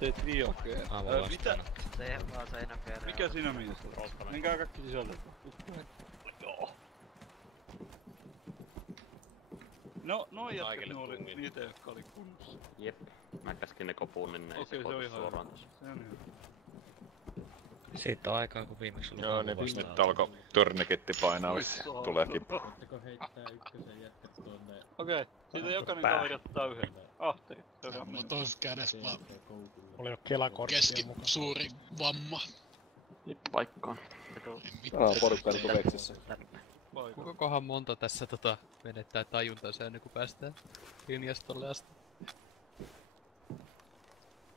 Teit riokeen. Mitä? Tee vaan seinän viereen. Mikä siinä mielessä on? Menkää kaikki sisälle. Joo. No, noi jätkät ne oli niitä, jotka oli kunnossa. Jep. Mä käskin ne kopuun, niin ne ei sekoitu suoraan tossa. Se on hyvä. Siitä on aikaa, kun viimeksi oli joo, nyt alkoi torniketti painaa, tuleekin. Voitteko heittää ykkösen jätkät tuonne? Okei, siitä jokainen kaveri ottaa yhden. Ahteri. Mulla tois kädessä vaan oli jo kelakorttia mukaan. suuri vamma. Paikkaan. Porukka niinku veksissä. Kukakohan monta tässä menettää tajuntansa ennen kuin päästään linjastolle asti?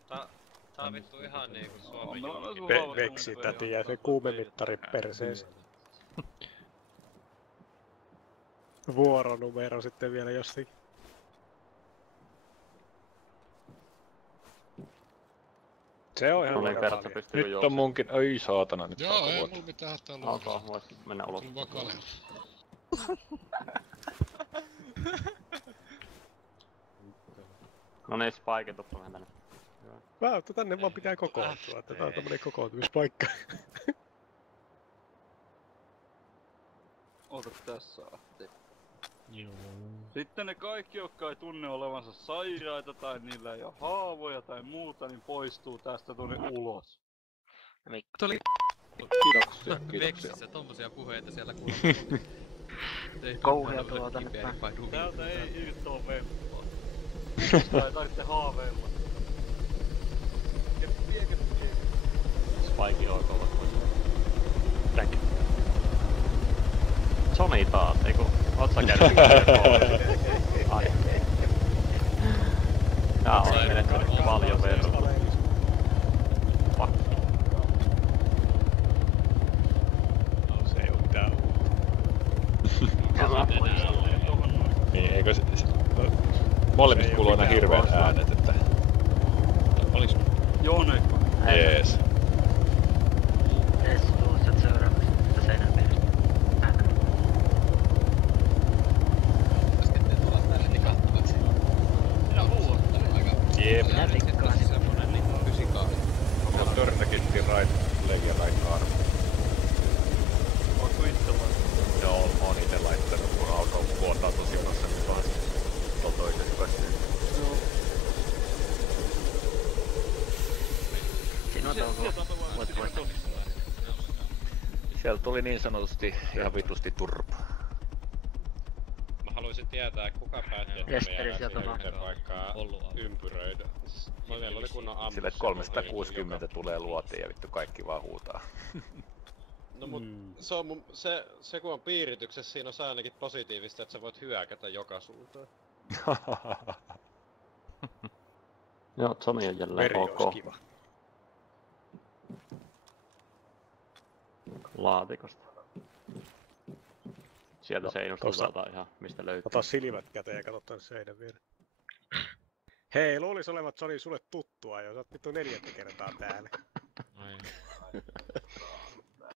Tää on vittu ihan niinku Suomen julkki. Veksi täti ja se kuumemittari perseeseen. Vuoronumero sitten vielä jostakin. Se on ihan nyt on munkin, oi saatana nyt. Joo, ei mulla mitään hätää luoda. Alkaa, voit mennä ulos. Mulla vakale. No niin, Spike tuppa vähän tänne. Tänne vaan pitää kokoontua, että tää on tämmönen kokoontumispaikka. Ota tässä Ahti. Sitten ne kaikki, jotka ei tunne olevansa sairaita tai niillä ei oo haavoja tai muuta, niin poistuu tästä tuonne ulos. Tuli Kiitoksia, Veksissä tommosia puheita siellä kuulemma. Kauhea tuo tänne päin. Täältä ei irtoa vempaa. Tai tarvitte haaveilla. Keppiä. Spike oikolla. Thank you. Sony taas, eiku... Oot sä käynyt ai. Jaa, on menettänyt paljon verran. Fuck. No se on tää Niin, eikö se... Molemmista kuuluu aina hirveät äänet, että... Olis... Jonekko. Jees. Tuossa seuraavaksi seinän vieressä. Jep. Semmonen niinku fysikaali. Se on törnäkitti right leg ja right arm. Ootko itse laittanut? Joo, oon ite laittanut, kun alkaa vuotaa tosi pahasti totoisen hyvästi. Joo. Siinä on toukoa. Sieltä tuli niin sanotusti ihan vitusti turpa. Mä haluaisin tietää, kuka päätti, että Esperi me sieltä jäädään vaan. vaikka ympyröidä. Meillä oli kunnon ammus. Sille 360 tulee luotiin ja vittu kaikki vaan huutaa. No mut se on se kun on piirityksessä, siinä on ainakin positiivista, että sä voit hyökätä joka suuntaan. Joo, Sony on jälleen ok. kiva. Laatikosta. Sieltä seinusta saadaan ihan mistä löytyy. Ota silmät käteen ja katso tänne seinän viereen. Hei, luulis olevat Sony sulle tuttua jo, sä oot vittu 4. kertaa täällä.